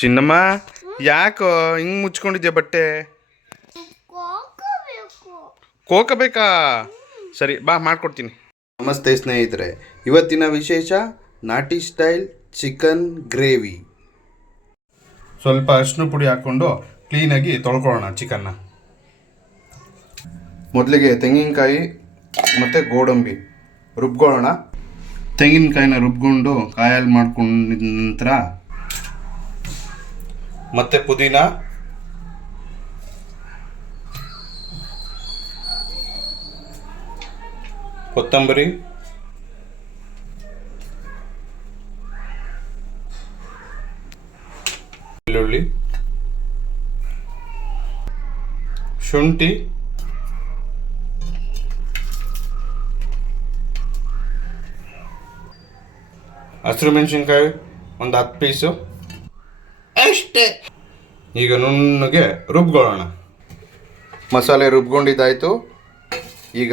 ಚಿನ್ನಮ್ಮ, ಯಾಕೋ ಹಿಂಗ್ ಮುಚ್ಕೊಂಡಿದ್ಯಾ ಬಟ್ಟೆ? ಕೋಕ ಬೇಕಾ? ಸರಿ ಬಾ, ಮಾಡ್ಕೊಡ್ತೀನಿ. ನಮಸ್ತೆ ಸ್ನೇಹಿತರೆ, ಇವತ್ತಿನ ವಿಶೇಷ ನಾಟಿ ಸ್ಟೈಲ್ ಚಿಕನ್ ಗ್ರೇವಿ. ಸ್ವಲ್ಪ ಅರಿಶಿನ ಪುಡಿ ಹಾಕ್ಕೊಂಡು ಕ್ಲೀನಾಗಿ ತೊಳ್ಕೊಳ್ಳೋಣ ಚಿಕನ್ನ. ಮೊದಲಿಗೆ ತೆಂಗಿನಕಾಯಿ ಮತ್ತು ಗೋಡಂಬಿ ರುಬ್ಕೊಳ್ಳೋಣ. ತೆಂಗಿನಕಾಯಿನ ರುಬ್ಕೊಂಡು ಕಾಯಲ್ಲಿ ಮಾಡ್ಕೊಂಡ ನಂತರ ಮತ್ತೆ ಪುದೀನ, ಕೊತ್ತಂಬರಿ, ಬೆಳ್ಳುಳ್ಳಿ, ಶುಂಠಿ, ಹಸಿರು ಮೆಣಸಿನ್ಕಾಯಿ ಒಂದು 10 ಪೀಸು ಅಷ್ಟೇ. ಈಗ ನುಣ್ಣಗೆ ರುಬ್ಕೊಳ್ಳೋಣ. ಮಸಾಲೆ ರುಬ್ಕೊಂಡಿದ್ದಾಯಿತು, ಈಗ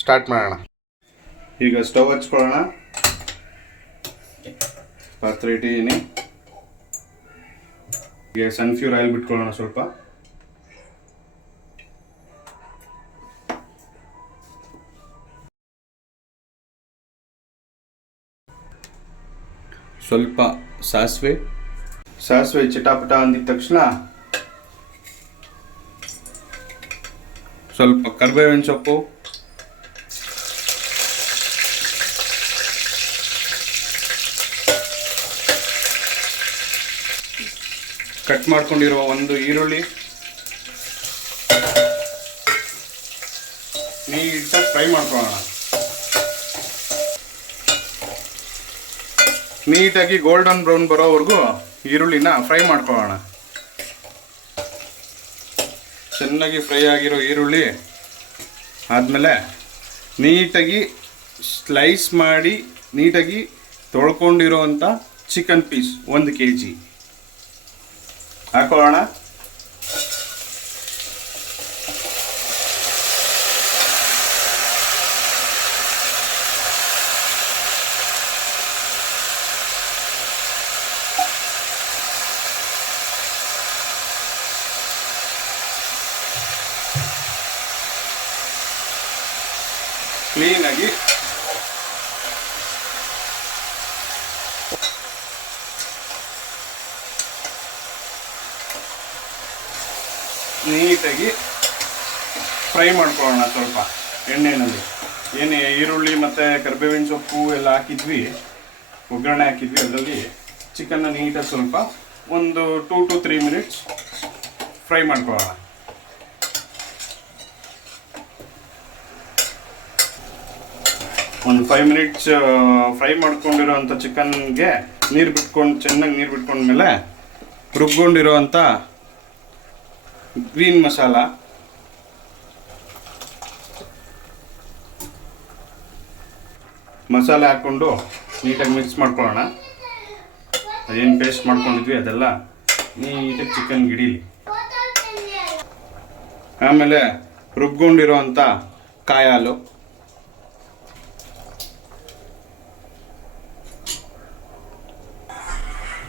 ಸ್ಟಾರ್ಟ್ ಮಾಡೋಣ. ಈಗ ಸ್ಟವ್ ಹಚ್ಕೊಳ್ಳೋಣ. ಪಾತ್ರೆ ಇಟ್ಟಿದ್ದೀನಿ. ಈಗ ಸನ್ಫ್ಯೂರ್ ಆಯಿಲ್ ಬಿಟ್ಕೊಳ್ಳೋಣ. ಸ್ವಲ್ಪ ಸಾಸಿವೆ ಚಿಟಾಪಟ ಅಂದಿದ ತಕ್ಷಣ ಸ್ವಲ್ಪ ಕರಿಬೇವಿನ ಸೊಪ್ಪು, ಕಟ್ ಮಾಡ್ಕೊಂಡಿರುವ ಒಂದು ಈರುಳ್ಳಿ ನೀಟಾಗಿ ಫ್ರೈ ಮಾಡ್ಕೊಳ್ಳೋಣ. ನೀಟಾಗಿ ಗೋಲ್ಡನ್ ಬ್ರೌನ್ ಬರೋವರೆಗೂ ಈರುಳ್ಳಿನ ಫ್ರೈ ಮಾಡ್ಕೊಳ್ಳೋಣ. ಚೆನ್ನಾಗಿ ಫ್ರೈ ಆಗಿರೋ ಈರುಳ್ಳಿ ಆದಮೇಲೆ ನೀಟಾಗಿ ಸ್ಲೈಸ್ ಮಾಡಿ ನೀಟಾಗಿ ತೊಳ್ಕೊಂಡಿರೋವಂಥ ಚಿಕನ್ ಪೀಸ್ 1 kg ಹಾಕೊಳ್ಳೋಣ. ಕ್ಲೀನಾಗಿ ನೀಟಾಗಿ ಫ್ರೈ ಮಾಡ್ಕೊಳ್ಳೋಣ. ಸ್ವಲ್ಪ ಎಣ್ಣೆಯಲ್ಲಿ ಈರುಳ್ಳಿ ಮತ್ತು ಕರಿಬೇವಿನ ಸೊಪ್ಪು ಎಲ್ಲ ಹಾಕಿದ್ವಿ, ಒಗ್ಗರಣೆ ಹಾಕಿದ್ವಿ. ಅದರಲ್ಲಿ ಚಿಕನ್ನ ನೀಟಾಗಿ ಸ್ವಲ್ಪ ಒಂದು 2 to 3 minutes ಫ್ರೈ ಮಾಡ್ಕೊಳ್ಳೋಣ. ಒಂದು 5 minutes ಫ್ರೈ ಮಾಡ್ಕೊಂಡಿರೋವಂಥ ಚಿಕನ್ಗೆ ಚೆನ್ನಾಗಿ ನೀರು ಬಿಟ್ಕೊಂಡ್ಮೇಲೆ ರುಬ್ಕೊಂಡಿರೋವಂಥ ಗ್ರೀನ್ ಮಸಾಲೆ ಹಾಕ್ಕೊಂಡು ನೀಟಾಗಿ ಮಿಕ್ಸ್ ಮಾಡ್ಕೊಳ್ಳೋಣ. ಅದೇನು ಪೇಸ್ಟ್ ಮಾಡ್ಕೊಂಡಿದ್ವಿ ಅದೆಲ್ಲ ನೀಟಾಗಿ ಚಿಕನ್ ಗಿಡೀಲಿ. ಆಮೇಲೆ ರುಬ್ಕೊಂಡಿರೋವಂಥ ಕಾಯಿ ಹಾಲು,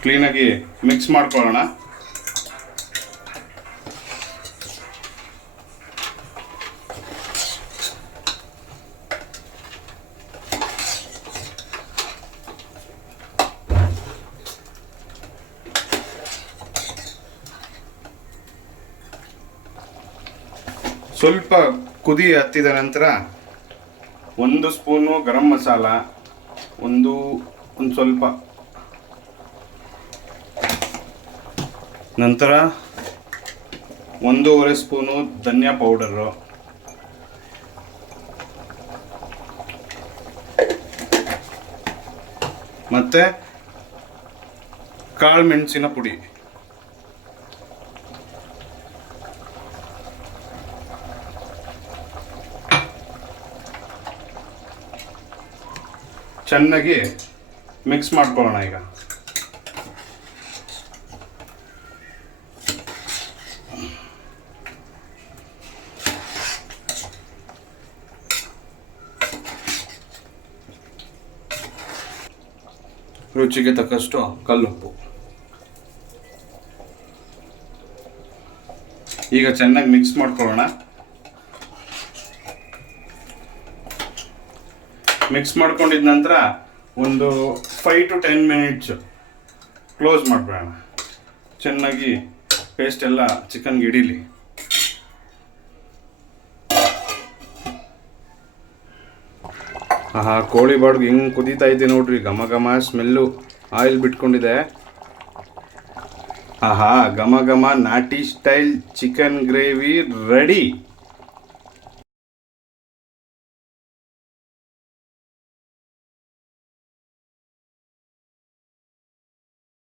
ಕ್ಲೀನಾಗಿ ಮಿಕ್ಸ್ ಮಾಡ್ಕೊಳ್ಳೋಣ. ಸ್ವಲ್ಪ ಕುದಿ ಹತ್ತಿದ ನಂತರ 1 ಸ್ಪೂನು ಗರಂ ಮಸಾಲ, ಒಂದು ಸ್ವಲ್ಪ ನಂತರ 1.5 ಸ್ಪೂನು ಧನಿಯಾ ಪೌಡರು, ಮತ್ತು ಕಾಳು ಮೆಣಸಿನ ಪುಡಿ. ಚೆನ್ನಾಗಿ ಮಿಕ್ಸ್ ಮಾಡ್ಕೊಳ್ಳೋಣ. ಈಗ ರುಚಿಗೆ ತಕ್ಕಷ್ಟು ಕಲ್ಲುಪ್ಪು. ಈಗ ಚೆನ್ನಾಗಿ ಮಿಕ್ಸ್ ಮಾಡ್ಕೊಳ್ಳೋಣ. ಮಿಕ್ಸ್ ಮಾಡ್ಕೊಂಡಿದ ನಂತರ ಒಂದು 5 to 10 ಮಿನಿಟ್ಸ್ ಕ್ಲೋಸ್ ಮಾಡಿಬಿಡೋಣ. ಚೆನ್ನಾಗಿ ಪೇಸ್ಟ್ ಎಲ್ಲ ಚಿಕನ್ಗೆ ಹಿಡೀಲಿ. ಆಹಾ, ಕೋಳಿ ಬಾಡ್ಗೆ ಹೆಂಗೆ ಕುದೀತಾ ಇದೆ ನೋಡ್ರಿ, ಘಮ ಘಮ ಸ್ಮೆಲ್ಲು, ಆಯಿಲ್ ಬಿಟ್ಕೊಂಡಿದೆ. ಆಹಾ, ಘಮ ಘಮ ನಾಟಿ ಸ್ಟೈಲ್ ಚಿಕನ್ ಗ್ರೇವಿ ರೆಡಿ.